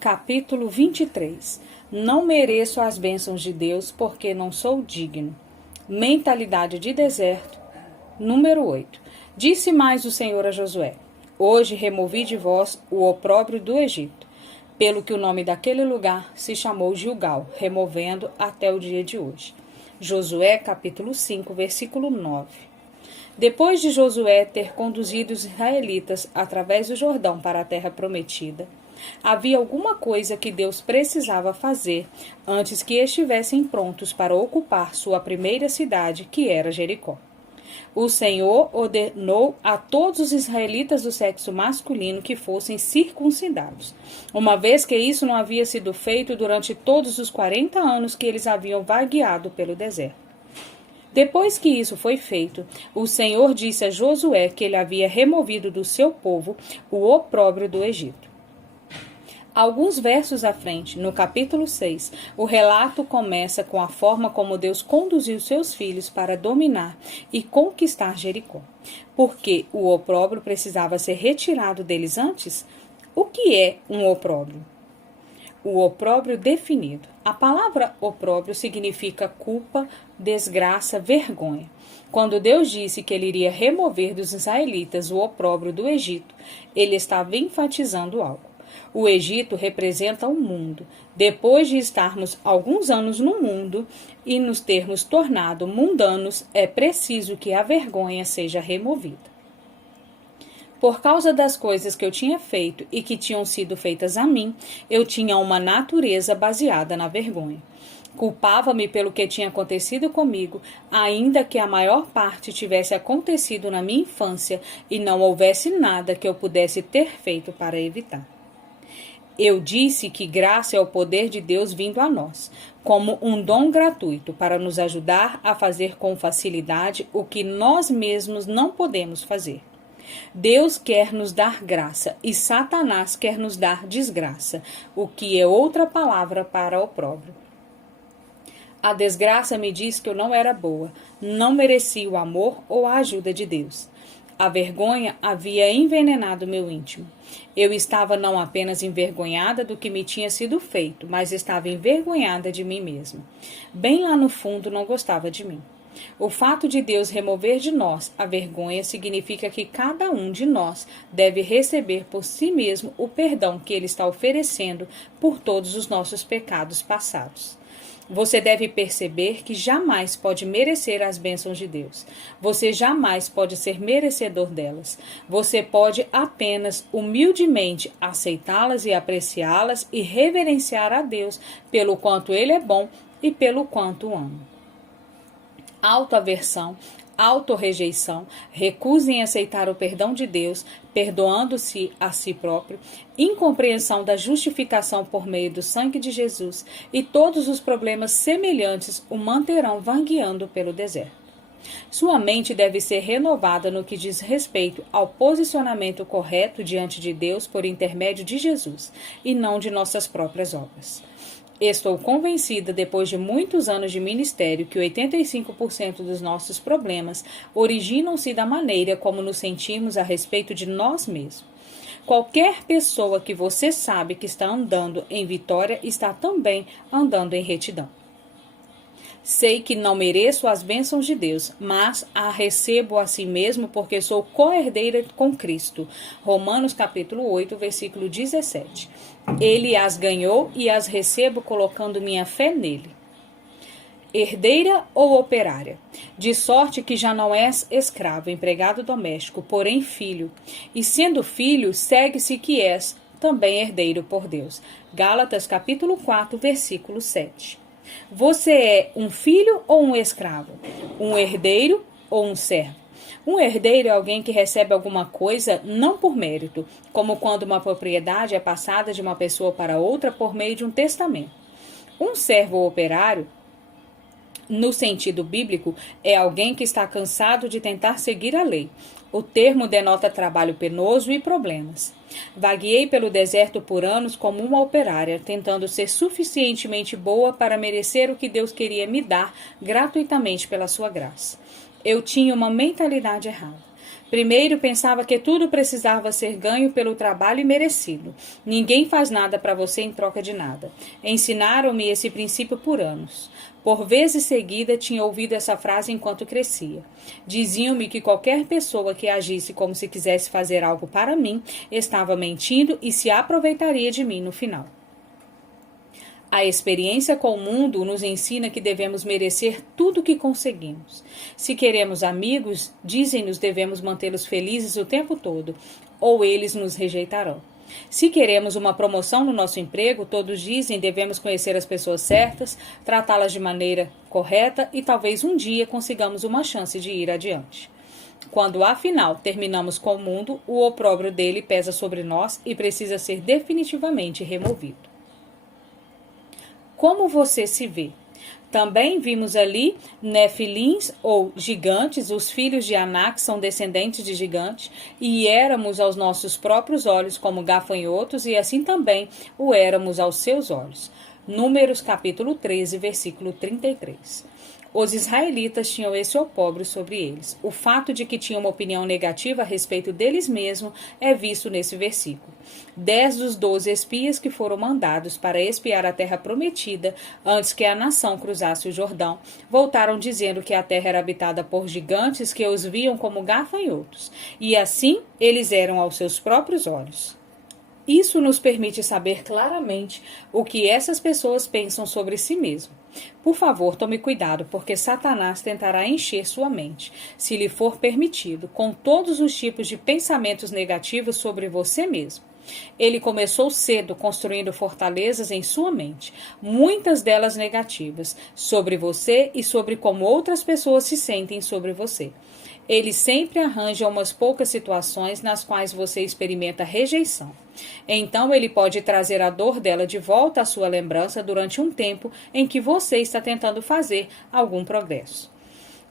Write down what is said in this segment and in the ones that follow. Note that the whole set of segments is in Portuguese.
Capítulo 23. Não mereço as bênçãos de Deus porque não sou digno. Mentalidade de deserto. Número 8. Disse mais o Senhor a Josué: Hoje removi de vós o opróbrio do Egito, pelo que o nome daquele lugar se chamou Gilgal, removendo até o dia de hoje. Josué capítulo 5, versículo 9. Depois de Josué ter conduzido os israelitas através do Jordão para a terra prometida, havia alguma coisa que Deus precisava fazer antes que estivessem prontos para ocupar sua primeira cidade, que era Jericó. O Senhor ordenou a todos os israelitas do sexo masculino que fossem circuncidados, uma vez que isso não havia sido feito durante todos os 40 anos que eles haviam vagueado pelo deserto. Depois que isso foi feito, o Senhor disse a Josué que ele havia removido do seu povo o opróbrio do Egito. Alguns versos à frente, no capítulo 6, o relato começa com a forma como Deus conduziu seus filhos para dominar e conquistar Jericó. Porque o opróbrio precisava ser retirado deles antes? O que é um opróbrio? O opróbrio definido. A palavra opróbrio significa culpa, desgraça, vergonha. Quando Deus disse que ele iria remover dos israelitas o opróbrio do Egito, ele estava enfatizando algo. O Egito representa o mundo. Depois de estarmos alguns anos no mundo e nos termos tornado mundanos, é preciso que a vergonha seja removida. Por causa das coisas que eu tinha feito e que tinham sido feitas a mim, eu tinha uma natureza baseada na vergonha. Culpava-me pelo que tinha acontecido comigo, ainda que a maior parte tivesse acontecido na minha infância e não houvesse nada que eu pudesse ter feito para evitar. Eu disse que graça é o poder de Deus vindo a nós, como um dom gratuito para nos ajudar a fazer com facilidade o que nós mesmos não podemos fazer. Deus quer nos dar graça e Satanás quer nos dar desgraça, o que é outra palavra para opróbrio. A desgraça me diz que eu não era boa, não merecia o amor ou a ajuda de Deus. A vergonha havia envenenado meu íntimo. Eu estava não apenas envergonhada do que me tinha sido feito, mas estava envergonhada de mim mesma. Bem lá no fundo, não gostava de mim. O fato de Deus remover de nós a vergonha significa que cada um de nós deve receber por si mesmo o perdão que Ele está oferecendo por todos os nossos pecados passados. Você deve perceber que jamais pode merecer as bênçãos de Deus. Você jamais pode ser merecedor delas. Você pode apenas humildemente aceitá-las e apreciá-las e reverenciar a Deus pelo quanto Ele é bom e pelo quanto o ama. Autoaversão, autorrejeição, recusa em aceitar o perdão de Deus, perdoando-se a si próprio, incompreensão da justificação por meio do sangue de Jesus e todos os problemas semelhantes o manterão vagueando pelo deserto. Sua mente deve ser renovada no que diz respeito ao posicionamento correto diante de Deus por intermédio de Jesus e não de nossas próprias obras. Estou convencida, depois de muitos anos de ministério, que 85% dos nossos problemas originam-se da maneira como nos sentimos a respeito de nós mesmos. Qualquer pessoa que você sabe que está andando em vitória está também andando em retidão. Sei que não mereço as bênçãos de Deus, mas a recebo a si mesmo porque sou co-herdeira com Cristo. Romanos capítulo 8, versículo 17. Ele as ganhou e as recebo colocando minha fé nele. Herdeira ou operária? De sorte que já não és escravo, empregado doméstico, porém filho. E sendo filho, segue-se que és também herdeiro por Deus. Gálatas capítulo 4, versículo 7. Você é um filho ou um escravo? Um herdeiro ou um servo? Um herdeiro é alguém que recebe alguma coisa não por mérito, como quando uma propriedade é passada de uma pessoa para outra por meio de um testamento. Um servo ou operário, no sentido bíblico, é alguém que está cansado de tentar seguir a lei. O termo denota trabalho penoso e problemas. Vagueei pelo deserto por anos como uma operária, tentando ser suficientemente boa para merecer o que Deus queria me dar gratuitamente pela sua graça. Eu tinha uma mentalidade errada. Primeiro pensava que tudo precisava ser ganho pelo trabalho e merecido. Ninguém faz nada para você em troca de nada. Ensinaram-me esse princípio por anos. Por vezes seguida tinha ouvido essa frase enquanto crescia. Diziam-me que qualquer pessoa que agisse como se quisesse fazer algo para mim estava mentindo e se aproveitaria de mim no final. A experiência com o mundo nos ensina que devemos merecer tudo o que conseguimos. Se queremos amigos, dizem-nos devemos mantê-los felizes o tempo todo, ou eles nos rejeitarão. Se queremos uma promoção no nosso emprego, todos dizem devemos conhecer as pessoas certas, tratá-las de maneira correta e talvez um dia consigamos uma chance de ir adiante. Quando afinal terminamos com o mundo, o opróbrio dele pesa sobre nós e precisa ser definitivamente removido. Como você se vê? Também vimos ali Nefilins, ou gigantes, os filhos de Anak são descendentes de gigantes, e éramos aos nossos próprios olhos como gafanhotos, e assim também o éramos aos seus olhos. Números capítulo 13, versículo 33. Os israelitas tinham esse opróbrio sobre eles. O fato de que tinham uma opinião negativa a respeito deles mesmos é visto nesse versículo. 10 dos 12 espias que foram mandados para espiar a terra prometida antes que a nação cruzasse o Jordão, voltaram dizendo que a terra era habitada por gigantes que os viam como gafanhotos, e assim eles eram aos seus próprios olhos. Isso nos permite saber claramente o que essas pessoas pensam sobre si mesmo. Por favor, tome cuidado, porque Satanás tentará encher sua mente, se lhe for permitido, com todos os tipos de pensamentos negativos sobre você mesmo. Ele começou cedo construindo fortalezas em sua mente, muitas delas negativas, sobre você e sobre como outras pessoas se sentem sobre você. Ele sempre arranja umas poucas situações nas quais você experimenta rejeição. Então ele pode trazer a dor dela de volta à sua lembrança durante um tempo em que você está tentando fazer algum progresso.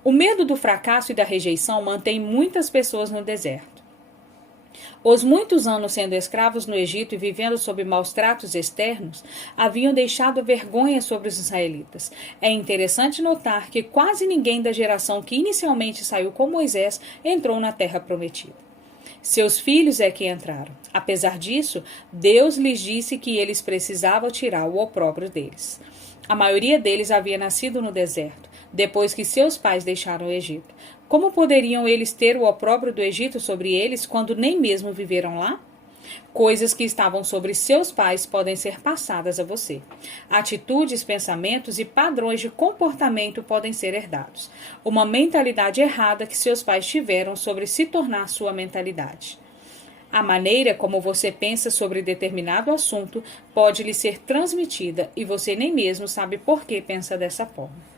O medo do fracasso e da rejeição mantém muitas pessoas no deserto. Os muitos anos sendo escravos no Egito e vivendo sob maus tratos externos haviam deixado vergonha sobre os israelitas. É interessante notar que quase ninguém da geração que inicialmente saiu com Moisés entrou na terra prometida. Seus filhos é que entraram. Apesar disso, Deus lhes disse que eles precisavam tirar o opróbrio deles. A maioria deles havia nascido no deserto, depois que seus pais deixaram o Egito. Como poderiam eles ter o opróbrio do Egito sobre eles quando nem mesmo viveram lá? Coisas que estavam sobre seus pais podem ser passadas a você. Atitudes, pensamentos e padrões de comportamento podem ser herdados. Uma mentalidade errada que seus pais tiveram sobre se tornar sua mentalidade. A maneira como você pensa sobre determinado assunto pode lhe ser transmitida e você nem mesmo sabe por que pensa dessa forma.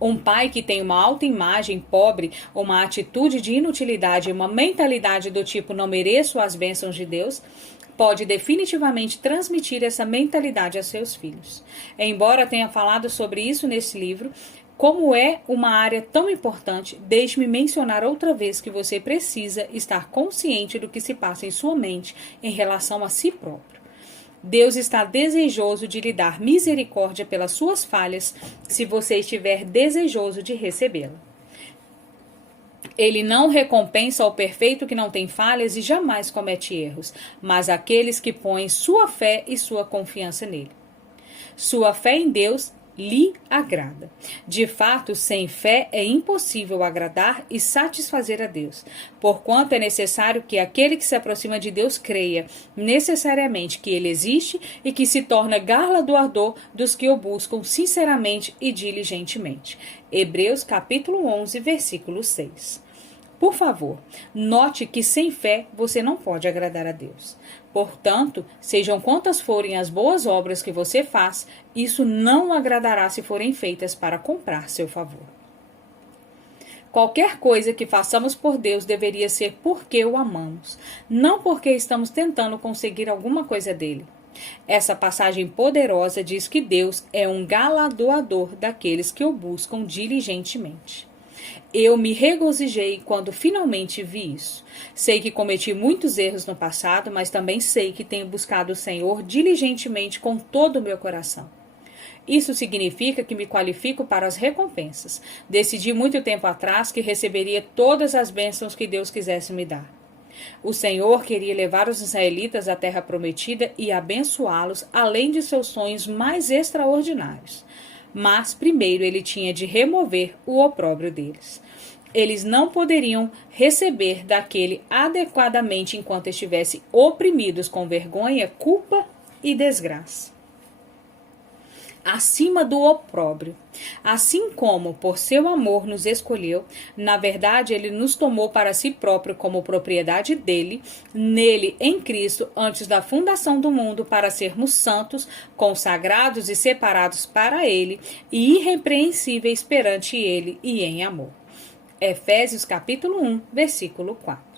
Um pai que tem uma autoimagem pobre, uma atitude de inutilidade e uma mentalidade do tipo não mereço as bênçãos de Deus, pode definitivamente transmitir essa mentalidade a seus filhos. Embora tenha falado sobre isso nesse livro, como é uma área tão importante, deixe-me mencionar outra vez que você precisa estar consciente do que se passa em sua mente em relação a si próprio. Deus está desejoso de lhe dar misericórdia pelas suas falhas, se você estiver desejoso de recebê-la. Ele não recompensa o perfeito que não tem falhas e jamais comete erros, mas aqueles que põem sua fé e sua confiança nele. Sua fé em Deus lhe agrada. De fato, sem fé é impossível agradar e satisfazer a Deus, porquanto é necessário que aquele que se aproxima de Deus creia necessariamente que ele existe e que se torna galardoador dos que o buscam sinceramente e diligentemente. Hebreus capítulo 11, versículo 6. Por favor, note que sem fé você não pode agradar a Deus. Portanto, sejam quantas forem as boas obras que você faz, isso não agradará se forem feitas para comprar seu favor. Qualquer coisa que façamos por Deus deveria ser porque o amamos, não porque estamos tentando conseguir alguma coisa dele. Essa passagem poderosa diz que Deus é um galardoador daqueles que o buscam diligentemente. Eu me regozijei quando finalmente vi isso. Sei que cometi muitos erros no passado, mas também sei que tenho buscado o Senhor diligentemente com todo o meu coração. Isso significa que me qualifico para as recompensas. Decidi muito tempo atrás que receberia todas as bênçãos que Deus quisesse me dar. O Senhor queria levar os israelitas à terra prometida e abençoá-los, além de seus sonhos mais extraordinários. Mas primeiro ele tinha de remover o opróbrio deles. Eles não poderiam receber daquele adequadamente enquanto estivessem oprimidos com vergonha, culpa e desgraça. Acima do opróbrio. Assim como, por seu amor, nos escolheu, na verdade, ele nos tomou para si próprio como propriedade dele, nele, em Cristo, antes da fundação do mundo, para sermos santos, consagrados e separados para ele, e irrepreensíveis perante ele e em amor. Efésios capítulo 1, versículo 4.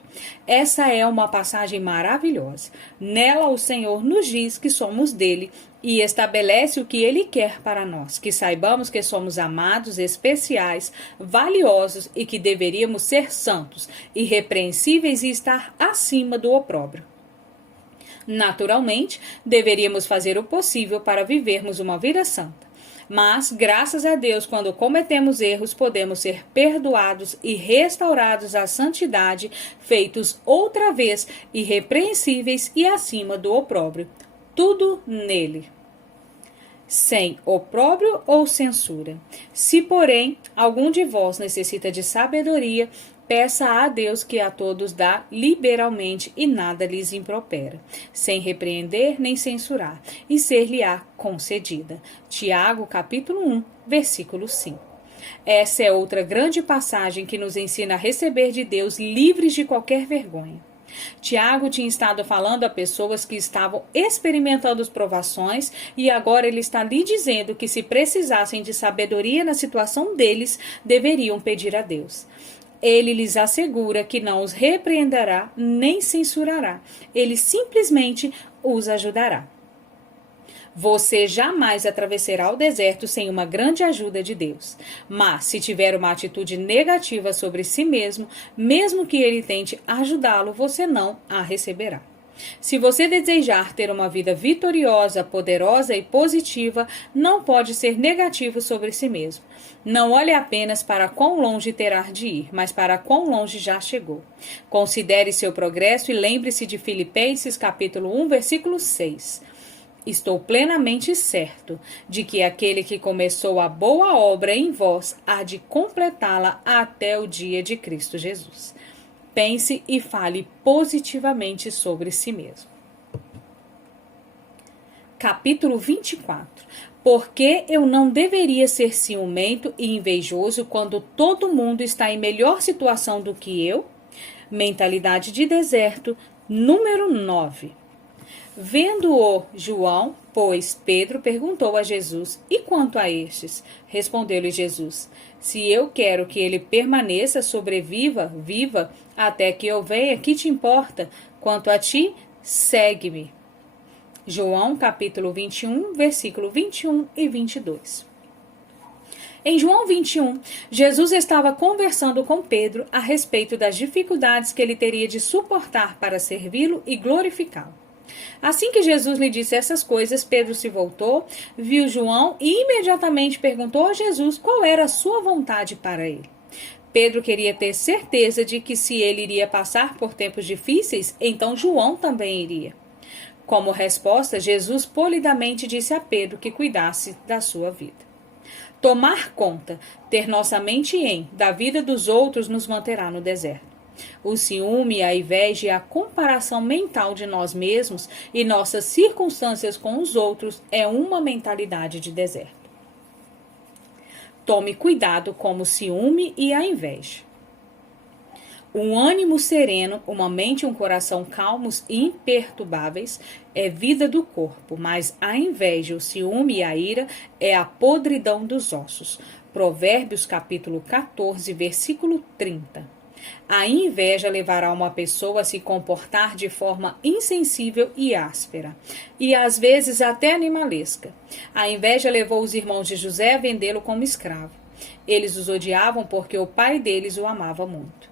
Essa é uma passagem maravilhosa. Nela o Senhor nos diz que somos dele e estabelece o que ele quer para nós, que saibamos que somos amados, especiais, valiosos e que deveríamos ser santos, irrepreensíveis e estar acima do opróbrio. Naturalmente, deveríamos fazer o possível para vivermos uma vida santa. Mas, graças a Deus, quando cometemos erros, podemos ser perdoados e restaurados à santidade, feitos outra vez irrepreensíveis e acima do opróbrio. Tudo nele. Sem opróbrio ou censura. Se, porém, algum de vós necessita de sabedoria, peça a Deus que a todos dá liberalmente e nada lhes impropera, sem repreender nem censurar, e ser-lhe-á concedida. Tiago, capítulo 1, versículo 5. Essa é outra grande passagem que nos ensina a receber de Deus livres de qualquer vergonha. Tiago tinha estado falando a pessoas que estavam experimentando as provações e agora ele está lhe dizendo que se precisassem de sabedoria na situação deles, deveriam pedir a Deus. Ele lhes assegura que não os repreenderá nem censurará. Ele simplesmente os ajudará. Você jamais atravessará o deserto sem uma grande ajuda de Deus. Mas, se tiver uma atitude negativa sobre si mesmo, mesmo que ele tente ajudá-lo, você não a receberá. Se você desejar ter uma vida vitoriosa, poderosa e positiva, não pode ser negativo sobre si mesmo. Não olhe apenas para quão longe terá de ir, mas para quão longe já chegou. Considere seu progresso e lembre-se de Filipenses capítulo 1, versículo 6. Estou plenamente certo de que aquele que começou a boa obra em vós há de completá-la até o dia de Cristo Jesus. Pense e fale positivamente sobre si mesmo. Capítulo 24. Por que eu não deveria ser ciumento e invejoso quando todo mundo está em melhor situação do que eu? Mentalidade de deserto, número 9. Vendo-o João, pois, Pedro perguntou a Jesus, e quanto a estes? Respondeu-lhe Jesus, se eu quero que ele permaneça, sobreviva, viva, até que eu venha, que te importa? Quanto a ti, segue-me. João, capítulo 21, versículo 21 e 22. Em João 21, Jesus estava conversando com Pedro a respeito das dificuldades que ele teria de suportar para servi-lo e glorificá-lo. Assim que Jesus lhe disse essas coisas, Pedro se voltou, viu João e imediatamente perguntou a Jesus qual era a sua vontade para ele. Pedro queria ter certeza de que se ele iria passar por tempos difíceis, então João também iria. Como resposta, Jesus polidamente disse a Pedro que cuidasse da sua vida. Tomar conta, ter nossa mente da vida dos outros nos manterá no deserto. O ciúme, a inveja e a comparação mental de nós mesmos e nossas circunstâncias com os outros é uma mentalidade de deserto. Tome cuidado com o ciúme e a inveja. Um ânimo sereno, uma mente e um coração calmos e imperturbáveis é vida do corpo, mas a inveja, o ciúme e a ira é a podridão dos ossos. Provérbios capítulo 14, versículo 30. A inveja levará uma pessoa a se comportar de forma insensível e áspera, e às vezes até animalesca. A inveja levou os irmãos de José a vendê-lo como escravo. Eles os odiavam porque o pai deles o amava muito.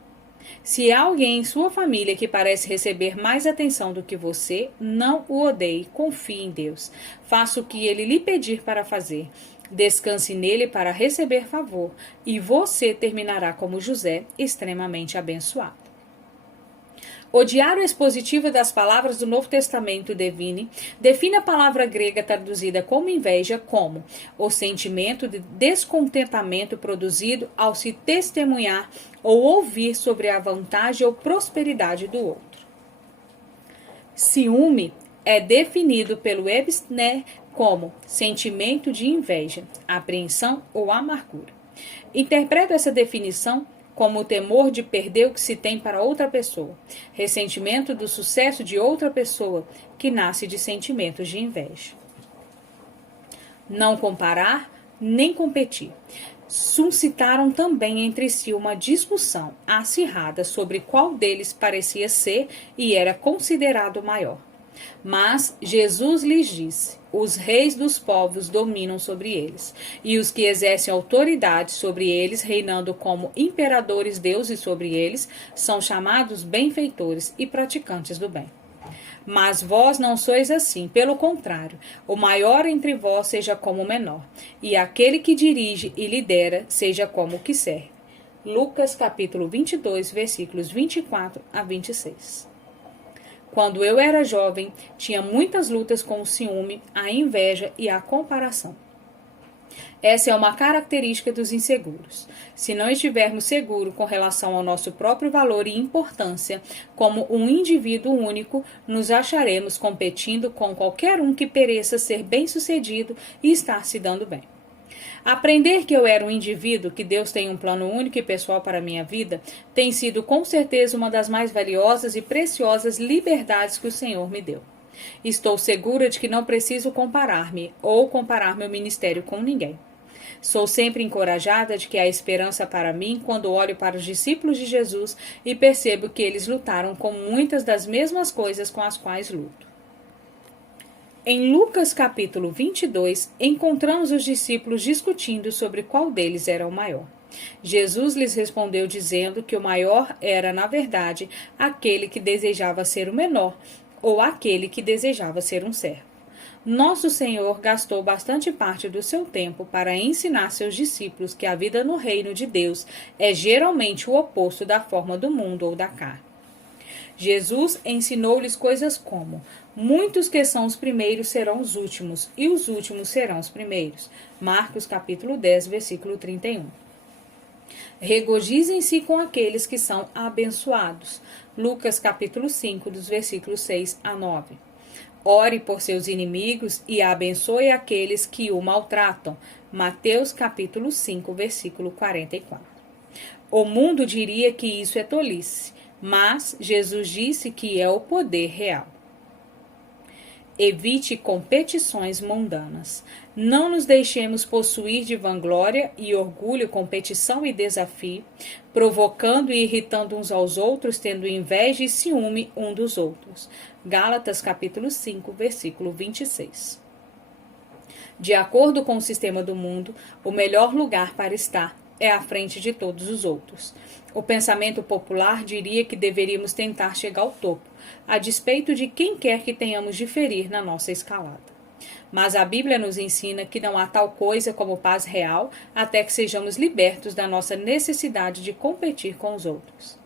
Se há alguém em sua família que parece receber mais atenção do que você, não o odeie, confie em Deus. Faça o que ele lhe pedir para fazer. Descanse nele para receber favor, e você terminará como José, extremamente abençoado. O diário expositivo das palavras do Novo Testamento define a palavra grega traduzida como inveja como o sentimento de descontentamento produzido ao se testemunhar ou ouvir sobre a vantagem ou prosperidade do outro. Ciúme é definido pelo Webster como sentimento de inveja, apreensão ou amargura. Interpreto essa definição como o temor de perder o que se tem para outra pessoa, ressentimento do sucesso de outra pessoa, que nasce de sentimentos de inveja. Não comparar, nem competir. Suscitaram também entre si uma discussão acirrada sobre qual deles parecia ser e era considerado maior. Mas Jesus lhes disse: os reis dos povos dominam sobre eles, e os que exercem autoridade sobre eles, reinando como imperadores deuses sobre eles, são chamados benfeitores e praticantes do bem. Mas vós não sois assim, pelo contrário, o maior entre vós seja como o menor, e aquele que dirige e lidera seja como o que serve. Lucas capítulo 22, versículos 24 a 26. Quando eu era jovem, tinha muitas lutas com o ciúme, a inveja e a comparação. Essa é uma característica dos inseguros. Se não estivermos seguros com relação ao nosso próprio valor e importância, como um indivíduo único, nos acharemos competindo com qualquer um que pareça ser bem-sucedido e estar se dando bem. Aprender que eu era um indivíduo, que Deus tem um plano único e pessoal para a minha vida, tem sido com certeza uma das mais valiosas e preciosas liberdades que o Senhor me deu. Estou segura de que não preciso comparar-me ou comparar meu ministério com ninguém. Sou sempre encorajada de que há esperança para mim quando olho para os discípulos de Jesus e percebo que eles lutaram com muitas das mesmas coisas com as quais luto. Em Lucas capítulo 22, encontramos os discípulos discutindo sobre qual deles era o maior. Jesus lhes respondeu dizendo que o maior era, na verdade, aquele que desejava ser o menor, ou aquele que desejava ser um servo. Nosso Senhor gastou bastante parte do seu tempo para ensinar seus discípulos que a vida no reino de Deus é geralmente o oposto da forma do mundo ou da carne. Jesus ensinou-lhes coisas como: muitos que são os primeiros serão os últimos, e os últimos serão os primeiros. Marcos capítulo 10, versículo 31. Regozijem-se com aqueles que são abençoados. Lucas capítulo 5, dos versículos 6 a 9. Ore por seus inimigos e abençoe aqueles que o maltratam. Mateus capítulo 5, versículo 44. O mundo diria que isso é tolice, mas Jesus disse que é o poder real. Evite competições mundanas. Não nos deixemos possuir de vanglória e orgulho, competição e desafio, provocando e irritando uns aos outros, tendo inveja e ciúme um dos outros. Gálatas capítulo 5, versículo 26. De acordo com o sistema do mundo, o melhor lugar para estar é à frente de todos os outros. O pensamento popular diria que deveríamos tentar chegar ao topo, a despeito de quem quer que tenhamos de ferir na nossa escalada. Mas a Bíblia nos ensina que não há tal coisa como paz real até que sejamos libertos da nossa necessidade de competir com os outros.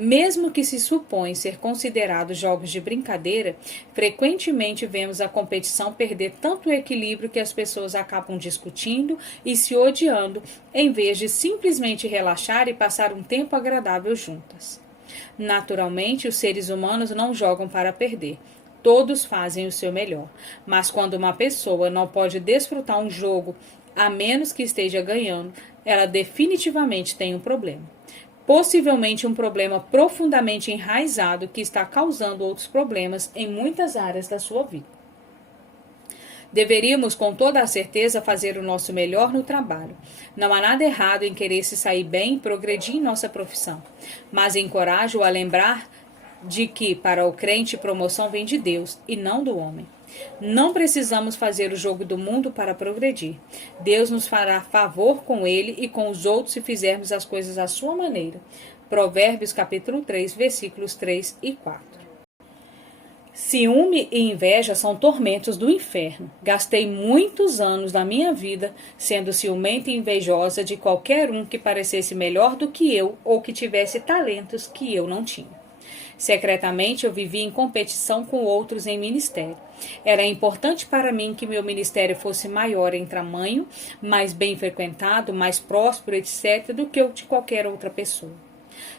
Mesmo que se supõe ser considerado jogos de brincadeira, frequentemente vemos a competição perder tanto o equilíbrio que as pessoas acabam discutindo e se odiando, em vez de simplesmente relaxar e passar um tempo agradável juntas. Naturalmente, os seres humanos não jogam para perder. Todos fazem o seu melhor. Mas quando uma pessoa não pode desfrutar um jogo, a menos que esteja ganhando, ela definitivamente tem um problema. Possivelmente um problema profundamente enraizado que está causando outros problemas em muitas áreas da sua vida. Deveríamos, com toda a certeza, fazer o nosso melhor no trabalho. Não há nada errado em querer se sair bem e progredir em nossa profissão, mas encorajo-o a lembrar de que, para o crente, promoção vem de Deus e não do homem. Não precisamos fazer o jogo do mundo para progredir. Deus nos fará favor com ele e com os outros se fizermos as coisas à sua maneira. Provérbios capítulo 3, versículos 3 e 4. Ciúme e inveja são tormentos do inferno. Gastei muitos anos da minha vida sendo ciumenta e invejosa de qualquer um que parecesse melhor do que eu ou que tivesse talentos que eu não tinha. Secretamente eu vivia em competição com outros em ministério. Era importante para mim que meu ministério fosse maior em tamanho, mais bem frequentado, mais próspero, etc., do que o de qualquer outra pessoa.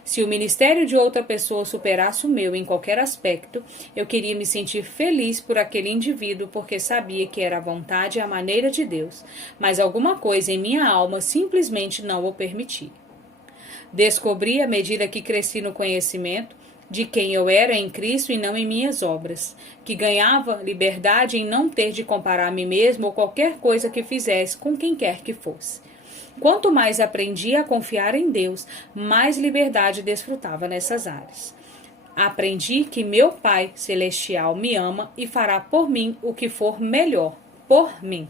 Se o ministério de outra pessoa superasse o meu em qualquer aspecto, eu queria me sentir feliz por aquele indivíduo porque sabia que era a vontade e a maneira de Deus, mas alguma coisa em minha alma simplesmente não o permitia. Descobri, à medida que cresci no conhecimento, de quem eu era em Cristo e não em minhas obras, que ganhava liberdade em não ter de comparar a mim mesmo ou qualquer coisa que fizesse com quem quer que fosse. Quanto mais aprendia a confiar em Deus, mais liberdade desfrutava nessas áreas. Aprendi que meu Pai Celestial me ama e fará por mim o que for melhor por mim.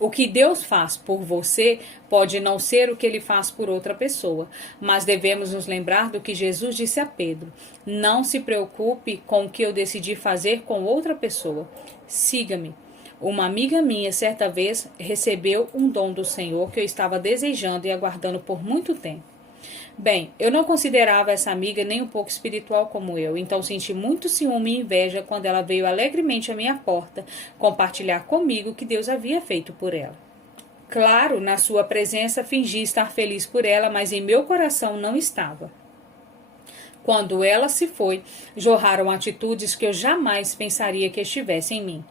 O que Deus faz por você pode não ser o que Ele faz por outra pessoa, mas devemos nos lembrar do que Jesus disse a Pedro: não se preocupe com o que eu decidi fazer com outra pessoa. Siga-me. Uma amiga minha, certa vez, recebeu um dom do Senhor que eu estava desejando e aguardando por muito tempo. Bem, eu não considerava essa amiga nem um pouco espiritual como eu, então senti muito ciúme e inveja quando ela veio alegremente à minha porta compartilhar comigo o que Deus havia feito por ela. Claro, na sua presença fingi estar feliz por ela, mas em meu coração não estava. Quando ela se foi, jorraram atitudes que eu jamais pensaria que estivessem em mim.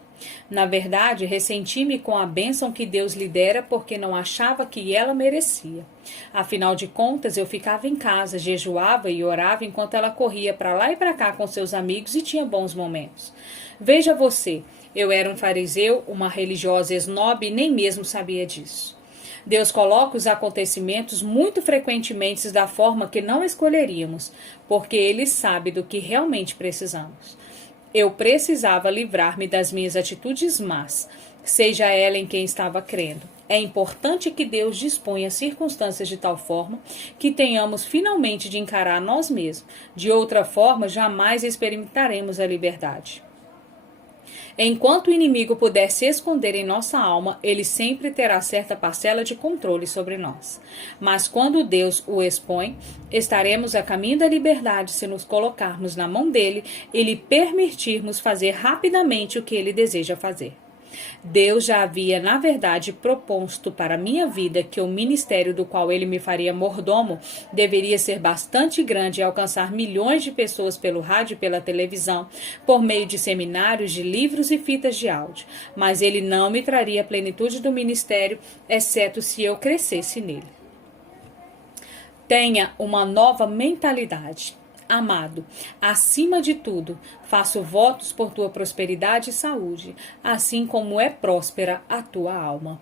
Na verdade, ressenti-me com a bênção que Deus lhe dera porque não achava que ela merecia. Afinal de contas, eu ficava em casa, jejuava e orava enquanto ela corria para lá e para cá com seus amigos e tinha bons momentos. Veja você, eu era um fariseu, uma religiosa esnobe e nem mesmo sabia disso. Deus coloca os acontecimentos muito frequentemente da forma que não escolheríamos, porque Ele sabe do que realmente precisamos. Eu precisava livrar-me das minhas atitudes más, seja ela em quem estava crendo. É importante que Deus disponha circunstâncias de tal forma que tenhamos finalmente de encarar nós mesmos. De outra forma, jamais experimentaremos a liberdade. Enquanto o inimigo puder se esconder em nossa alma, ele sempre terá certa parcela de controle sobre nós. Mas quando Deus o expõe, estaremos a caminho da liberdade se nos colocarmos na mão dele e lhe permitirmos fazer rapidamente o que ele deseja fazer. Deus já havia, na verdade, proposto para a minha vida que o ministério do qual ele me faria mordomo deveria ser bastante grande e alcançar milhões de pessoas pelo rádio e pela televisão, por meio de seminários, de livros e fitas de áudio. Mas ele não me traria a plenitude do ministério, exceto se eu crescesse nele. Tenha uma nova mentalidade. Amado, acima de tudo, faço votos por tua prosperidade e saúde, assim como é próspera a tua alma.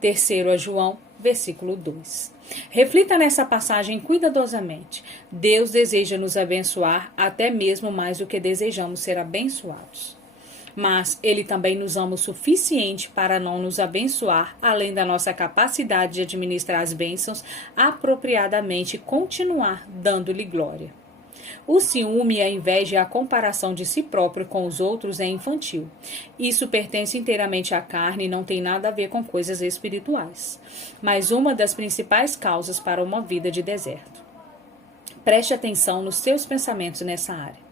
3 João, versículo 2. Reflita nessa passagem cuidadosamente. Deus deseja nos abençoar até mesmo mais do que desejamos ser abençoados. Mas Ele também nos ama o suficiente para não nos abençoar, além da nossa capacidade de administrar as bênçãos apropriadamente e continuar dando-lhe glória. O ciúme, a inveja e a comparação de si próprio com os outros é infantil. Isso pertence inteiramente à carne e não tem nada a ver com coisas espirituais. Mas uma das principais causas para uma vida de deserto. Preste atenção nos seus pensamentos nessa área.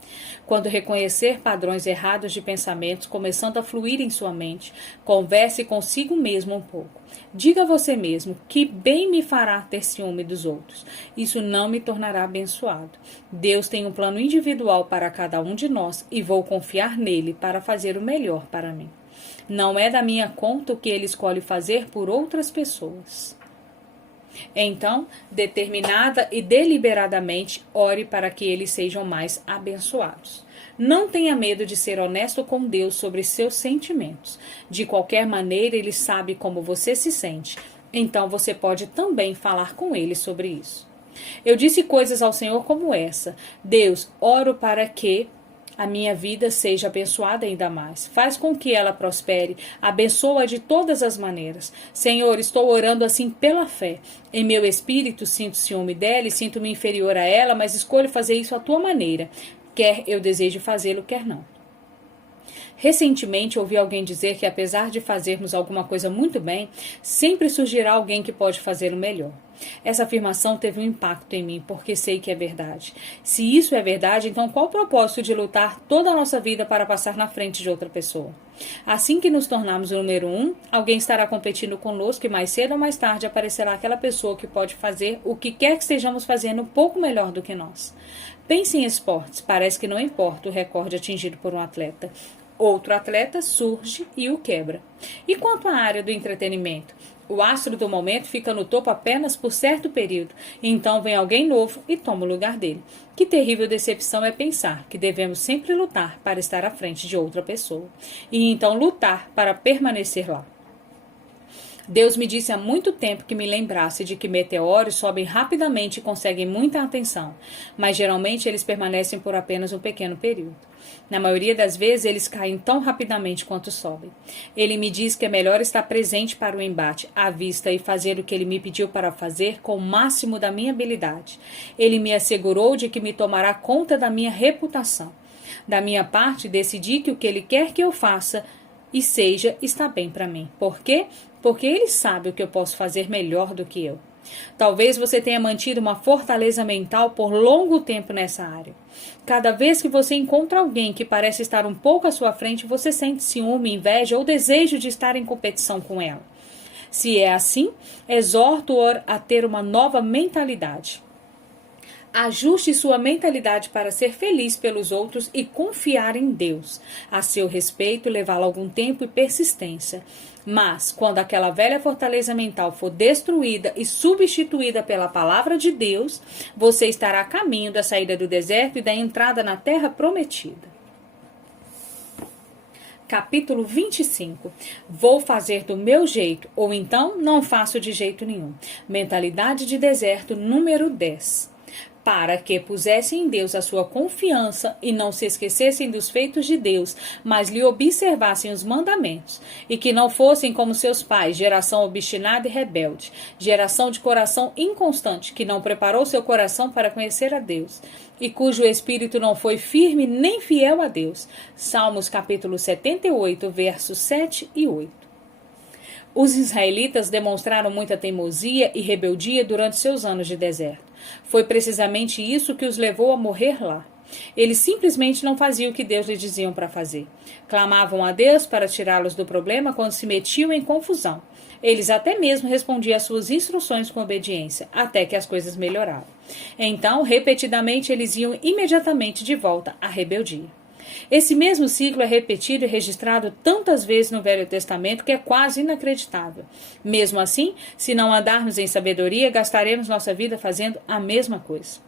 Quando reconhecer padrões errados de pensamentos começando a fluir em sua mente, converse consigo mesmo um pouco. Diga a você mesmo que bem me fará ter ciúme dos outros. Isso não me tornará abençoado. Deus tem um plano individual para cada um de nós e vou confiar nele para fazer o melhor para mim. Não é da minha conta o que ele escolhe fazer por outras pessoas. Então, determinada e deliberadamente, ore para que eles sejam mais abençoados. Não tenha medo de ser honesto com Deus sobre seus sentimentos. De qualquer maneira, Ele sabe como você se sente. Então, você pode também falar com Ele sobre isso. Eu disse coisas ao Senhor como essa: Deus, oro para que... a minha vida seja abençoada ainda mais. Faz com que ela prospere. Abençoa de todas as maneiras. Senhor, estou orando assim pela fé. Em meu espírito sinto ciúme dela e sinto-me inferior a ela, mas escolho fazer isso à tua maneira. Quer eu deseje fazê-lo, quer não. Recentemente ouvi alguém dizer que apesar de fazermos alguma coisa muito bem, sempre surgirá alguém que pode fazê-lo melhor. Essa afirmação teve um impacto em mim, porque sei que é verdade. Se isso é verdade, então qual o propósito de lutar toda a nossa vida para passar na frente de outra pessoa? Assim que nos tornarmos o número 1, alguém estará competindo conosco e mais cedo ou mais tarde aparecerá aquela pessoa que pode fazer o que quer que estejamos fazendo um pouco melhor do que nós. Pense em esportes, parece que não importa o recorde atingido por um atleta. Outro atleta surge e o quebra. E quanto à área do entretenimento? O astro do momento fica no topo apenas por certo período, e então vem alguém novo e toma o lugar dele. Que terrível decepção é pensar que devemos sempre lutar para estar à frente de outra pessoa, e então lutar para permanecer lá. Deus me disse há muito tempo que me lembrasse de que meteoros sobem rapidamente e conseguem muita atenção, mas geralmente eles permanecem por apenas um pequeno período. Na maioria das vezes, eles caem tão rapidamente quanto sobem. Ele me diz que é melhor estar presente para o embate, à vista, e fazer o que ele me pediu para fazer com o máximo da minha habilidade. Ele me assegurou de que me tomará conta da minha reputação. Da minha parte, decidi que o que ele quer que eu faça e seja está bem para mim. Por quê? Porque ele sabe o que eu posso fazer melhor do que eu. Talvez você tenha mantido uma fortaleza mental por longo tempo nessa área. Cada vez que você encontra alguém que parece estar um pouco à sua frente, você sente ciúme, inveja ou desejo de estar em competição com ela. Se é assim, exorto-o a ter uma nova mentalidade. Ajuste sua mentalidade para ser feliz pelos outros e confiar em Deus. A seu respeito, levá-lo algum tempo e persistência. Mas, quando aquela velha fortaleza mental for destruída e substituída pela palavra de Deus, você estará a caminho da saída do deserto e da entrada na terra prometida. Capítulo 25. Vou fazer do meu jeito, ou então não faço de jeito nenhum. Mentalidade de deserto número 10. Para que pusessem em Deus a sua confiança e não se esquecessem dos feitos de Deus, mas lhe observassem os mandamentos, e que não fossem como seus pais, geração obstinada e rebelde, geração de coração inconstante, que não preparou seu coração para conhecer a Deus, e cujo espírito não foi firme nem fiel a Deus. Salmos capítulo 78, versos 7 e 8. Os israelitas demonstraram muita teimosia e rebeldia durante seus anos de deserto. Foi precisamente isso que os levou a morrer lá. Eles simplesmente não faziam o que Deus lhes dizia para fazer. Clamavam a Deus para tirá-los do problema quando se metiam em confusão. Eles até mesmo respondiam às suas instruções com obediência, até que as coisas melhoravam. Então, repetidamente, eles iam imediatamente de volta à rebeldia. Esse mesmo ciclo é repetido e registrado tantas vezes no Velho Testamento que é quase inacreditável. Mesmo assim, se não andarmos em sabedoria, gastaremos nossa vida fazendo a mesma coisa.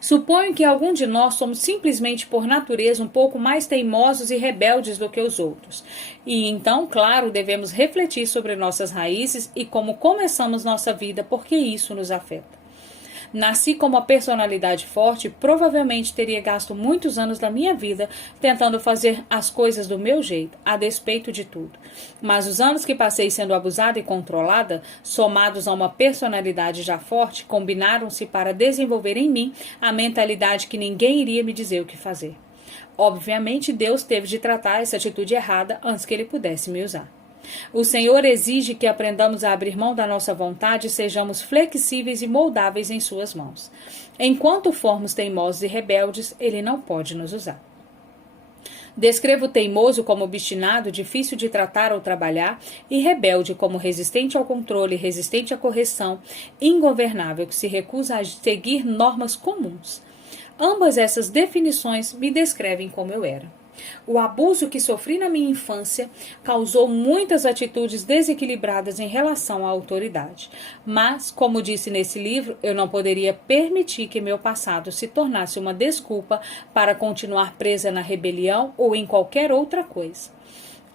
Suponho que algum de nós somos simplesmente por natureza um pouco mais teimosos e rebeldes do que os outros. E então, claro, devemos refletir sobre nossas raízes e como começamos nossa vida, porque isso nos afeta. Nasci com uma personalidade forte e provavelmente teria gasto muitos anos da minha vida tentando fazer as coisas do meu jeito, a despeito de tudo. Mas os anos que passei sendo abusada e controlada, somados a uma personalidade já forte, combinaram-se para desenvolver em mim a mentalidade que ninguém iria me dizer o que fazer. Obviamente, Deus teve de tratar essa atitude errada antes que ele pudesse me usar. O Senhor exige que aprendamos a abrir mão da nossa vontade e sejamos flexíveis e moldáveis em suas mãos. Enquanto formos teimosos e rebeldes, ele não pode nos usar. Descrevo o teimoso como obstinado, difícil de tratar ou trabalhar, e rebelde como resistente ao controle, resistente à correção, ingovernável, que se recusa a seguir normas comuns. Ambas essas definições me descrevem como eu era. O abuso que sofri na minha infância causou muitas atitudes desequilibradas em relação à autoridade. Mas, como disse nesse livro, eu não poderia permitir que meu passado se tornasse uma desculpa para continuar presa na rebelião ou em qualquer outra coisa.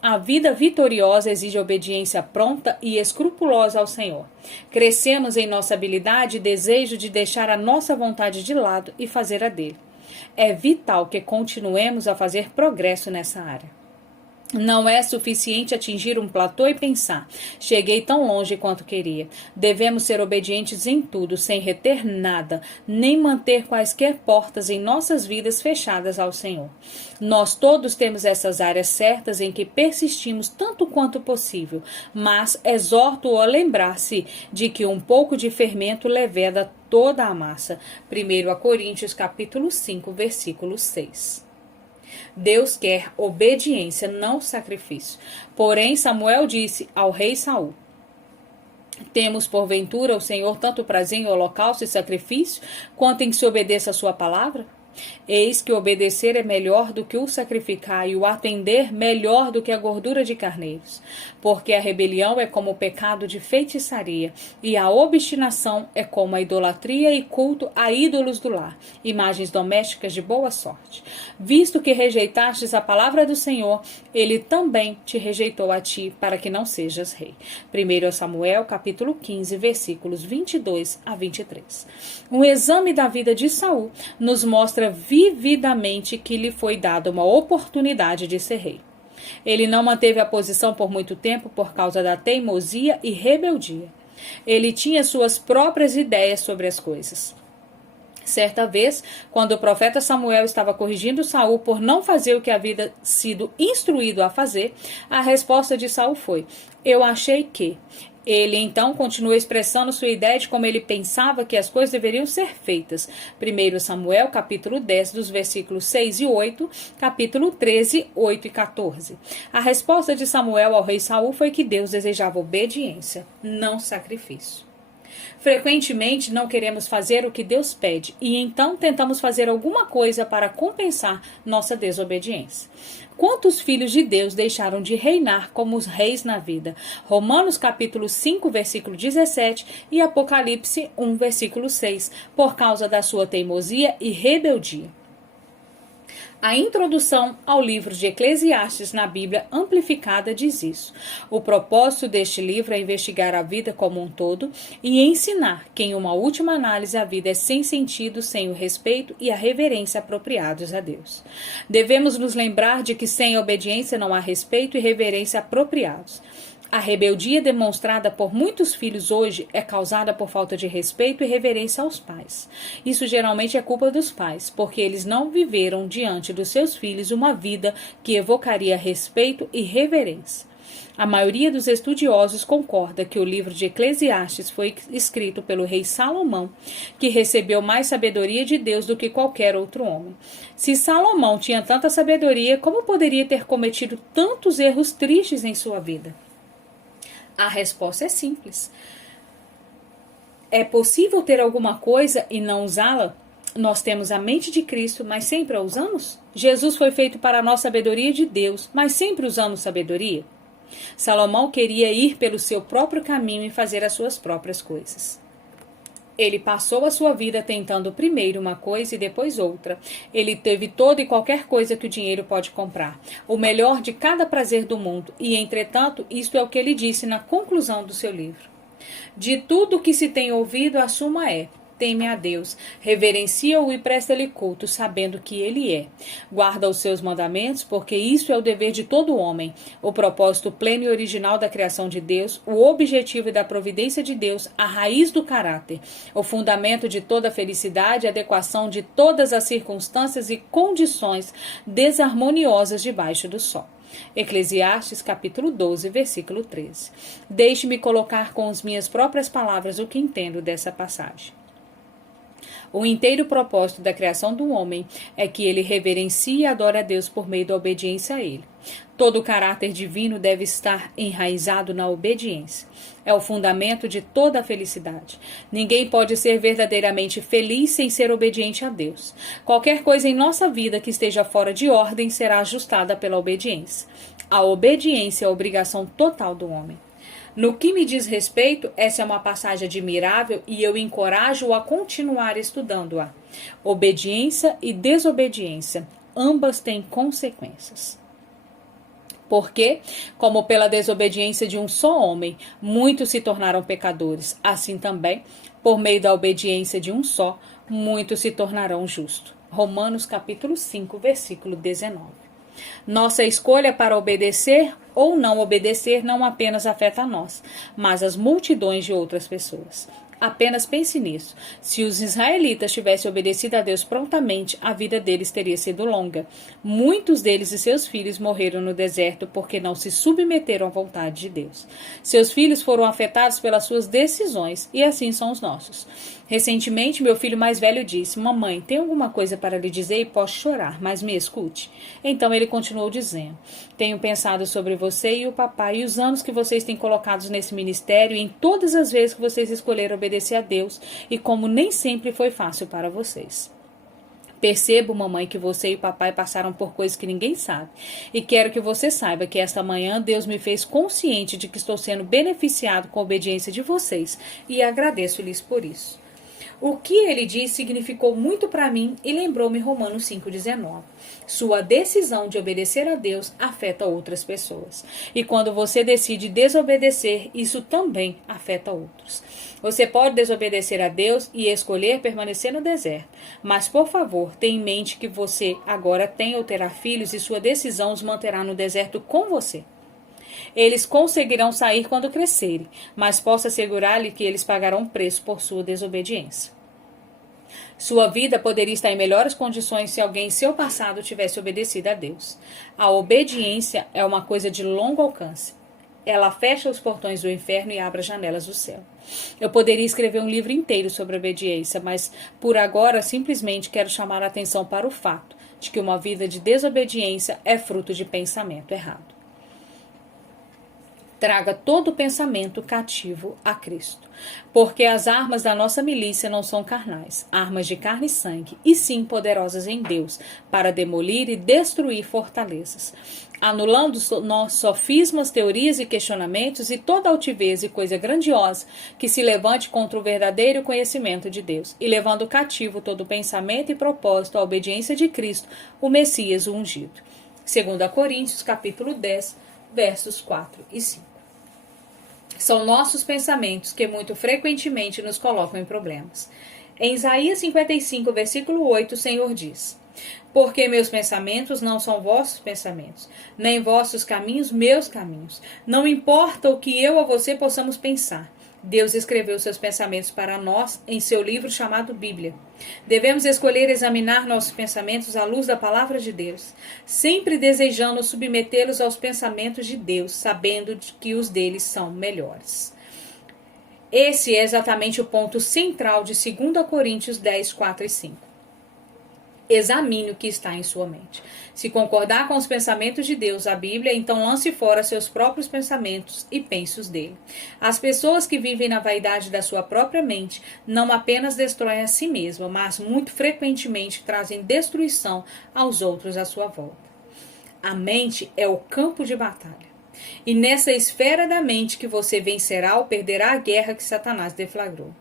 A vida vitoriosa exige obediência pronta e escrupulosa ao Senhor. Crescemos em nossa habilidade e desejo de deixar a nossa vontade de lado e fazer a dele. É vital que continuemos a fazer progresso nessa área. Não é suficiente atingir um platô e pensar: cheguei tão longe quanto queria. Devemos ser obedientes em tudo, sem reter nada, nem manter quaisquer portas em nossas vidas fechadas ao Senhor. Nós todos temos essas áreas certas em que persistimos tanto quanto possível, mas exorto-o a lembrar-se de que um pouco de fermento leveda toda a massa. 1 Coríntios capítulo 5, versículo 6. Deus quer obediência, não sacrifício. Porém, Samuel disse ao rei Saul: temos porventura o Senhor tanto prazer em holocausto e sacrifício, quanto em que se obedeça a sua palavra? Eis que obedecer é melhor do que o sacrificar, e o atender melhor do que a gordura de carneiros. Porque a rebelião é como o pecado de feitiçaria, e a obstinação é como a idolatria e culto a ídolos do lar, imagens domésticas de boa sorte. Visto que rejeitastes a palavra do Senhor, ele também te rejeitou a ti, para que não sejas rei. 1 Samuel, capítulo 15, versículos 22 a 23. Um exame da vida de Saul nos mostra vividamente que lhe foi dada uma oportunidade de ser rei. Ele não manteve a posição por muito tempo por causa da teimosia e rebeldia. Ele tinha suas próprias ideias sobre as coisas. Certa vez, quando o profeta Samuel estava corrigindo Saul por não fazer o que havia sido instruído a fazer, a resposta de Saul foi: eu achei que... Ele então continua expressando sua ideia de como ele pensava que as coisas deveriam ser feitas. 1 Samuel, capítulo 10, dos versículos 6 e 8, capítulo 13, 8 e 14. A resposta de Samuel ao rei Saul foi que Deus desejava obediência, não sacrifício. Frequentemente não queremos fazer o que Deus pede e então tentamos fazer alguma coisa para compensar nossa desobediência. Quantos filhos de Deus deixaram de reinar como os reis na vida? Romanos capítulo 5, versículo 17 e Apocalipse 1, versículo 6, por causa da sua teimosia e rebeldia. A introdução ao livro de Eclesiastes na Bíblia Amplificada diz isso. O propósito deste livro é investigar a vida como um todo e ensinar que, em uma última análise, a vida é sem sentido, sem o respeito e a reverência apropriados a Deus. Devemos nos lembrar de que sem obediência não há respeito e reverência apropriados. A rebeldia demonstrada por muitos filhos hoje é causada por falta de respeito e reverência aos pais. Isso geralmente é culpa dos pais, porque eles não viveram diante dos seus filhos uma vida que evocaria respeito e reverência. A maioria dos estudiosos concorda que o livro de Eclesiastes foi escrito pelo rei Salomão, que recebeu mais sabedoria de Deus do que qualquer outro homem. Se Salomão tinha tanta sabedoria, como poderia ter cometido tantos erros tristes em sua vida? A resposta é simples. É possível ter alguma coisa e não usá-la? Nós temos a mente de Cristo, mas sempre a usamos? Jesus foi feito para a nossa sabedoria de Deus, mas sempre usamos sabedoria? Salomão queria ir pelo seu próprio caminho e fazer as suas próprias coisas. Ele passou a sua vida tentando primeiro uma coisa e depois outra. Ele teve toda e qualquer coisa que o dinheiro pode comprar, o melhor de cada prazer do mundo, e, entretanto, isto é o que ele disse na conclusão do seu livro. De tudo o que se tem ouvido, a suma é: teme a Deus, reverencia-o e presta-lhe culto, sabendo que ele é. Guarda os seus mandamentos, porque isso é o dever de todo homem, o propósito pleno e original da criação de Deus, o objetivo e da providência de Deus, a raiz do caráter, o fundamento de toda a felicidade, a adequação de todas as circunstâncias e condições desarmoniosas debaixo do sol. Eclesiastes capítulo 12, versículo 13. Deixe-me colocar com as minhas próprias palavras o que entendo dessa passagem. O inteiro propósito da criação do homem é que ele reverencie e adore a Deus por meio da obediência a ele. Todo o caráter divino deve estar enraizado na obediência. É o fundamento de toda a felicidade. Ninguém pode ser verdadeiramente feliz sem ser obediente a Deus. Qualquer coisa em nossa vida que esteja fora de ordem será ajustada pela obediência. A obediência é a obrigação total do homem. No que me diz respeito, essa é uma passagem admirável e eu encorajo-o a continuar estudando-a. Obediência e desobediência, ambas têm consequências. Porque, como pela desobediência de um só homem, muitos se tornaram pecadores, assim também, por meio da obediência de um só, muitos se tornarão justos. Romanos capítulo 5, versículo 19. Nossa escolha para obedecer ou não obedecer não apenas afeta a nós, mas as multidões de outras pessoas. Apenas pense nisso. Se os israelitas tivessem obedecido a Deus prontamente, a vida deles teria sido longa. Muitos deles e seus filhos morreram no deserto porque não se submeteram à vontade de Deus. Seus filhos foram afetados pelas suas decisões e assim são os nossos. Recentemente, meu filho mais velho disse: "Mamãe, tem alguma coisa para lhe dizer e posso chorar, mas me escute." Então ele continuou dizendo: "Tenho pensado sobre você e o papai e os anos que vocês têm colocados nesse ministério e em todas as vezes que vocês escolheram obedecer a Deus e como nem sempre foi fácil para vocês. Percebo, mamãe, que você e papai passaram por coisas que ninguém sabe. E quero que você saiba que esta manhã Deus me fez consciente de que estou sendo beneficiado com a obediência de vocês e agradeço-lhes por isso." O que ele disse significou muito para mim e lembrou-me Romanos 5,19. Sua decisão de obedecer a Deus afeta outras pessoas. E quando você decide desobedecer, isso também afeta outros. Você pode desobedecer a Deus e escolher permanecer no deserto. Mas, por favor, tenha em mente que você agora tem ou terá filhos e sua decisão os manterá no deserto com você. Eles conseguirão sair quando crescerem, mas posso assegurar-lhe que eles pagarão um preço por sua desobediência. Sua vida poderia estar em melhores condições se alguém em seu passado tivesse obedecido a Deus. A obediência é uma coisa de longo alcance. Ela fecha os portões do inferno e abre as janelas do céu. Eu poderia escrever um livro inteiro sobre obediência, mas por agora simplesmente quero chamar a atenção para o fato de que uma vida de desobediência é fruto de pensamento errado. Traga todo pensamento cativo a Cristo. Porque as armas da nossa milícia não são carnais, armas de carne e sangue, e sim poderosas em Deus, para demolir e destruir fortalezas, anulando sofismas, teorias e questionamentos e toda altivez e coisa grandiosa que se levante contra o verdadeiro conhecimento de Deus, e levando cativo todo pensamento e propósito à obediência de Cristo, o Messias, o ungido. 2 Coríntios, capítulo 10, versos 4 e 5. São nossos pensamentos que muito frequentemente nos colocam em problemas. Em Isaías 55, versículo 8, o Senhor diz: "Porque meus pensamentos não são vossos pensamentos, nem vossos caminhos meus caminhos. Não importa o que eu ou você possamos pensar. Deus escreveu seus pensamentos para nós em seu livro chamado Bíblia. Devemos escolher examinar nossos pensamentos à luz da palavra de Deus, sempre desejando submetê-los aos pensamentos de Deus, sabendo que os deles são melhores." Esse é exatamente o ponto central de 2 Coríntios 10, 4 e 5. Examine o que está em sua mente. Se concordar com os pensamentos de Deus, a Bíblia, então lance fora seus próprios pensamentos e pense os dele. As pessoas que vivem na vaidade da sua própria mente não apenas destroem a si mesmas, mas muito frequentemente trazem destruição aos outros à sua volta. A mente é o campo de batalha. E nessa esfera da mente que você vencerá ou perderá a guerra que Satanás deflagrou.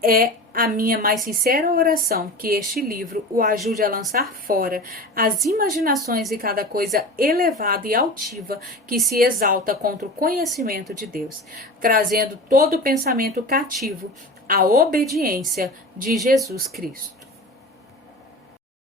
É a minha mais sincera oração que este livro o ajude a lançar fora as imaginações e cada coisa elevada e altiva que se exalta contra o conhecimento de Deus, trazendo todo pensamento cativo à obediência de Jesus Cristo.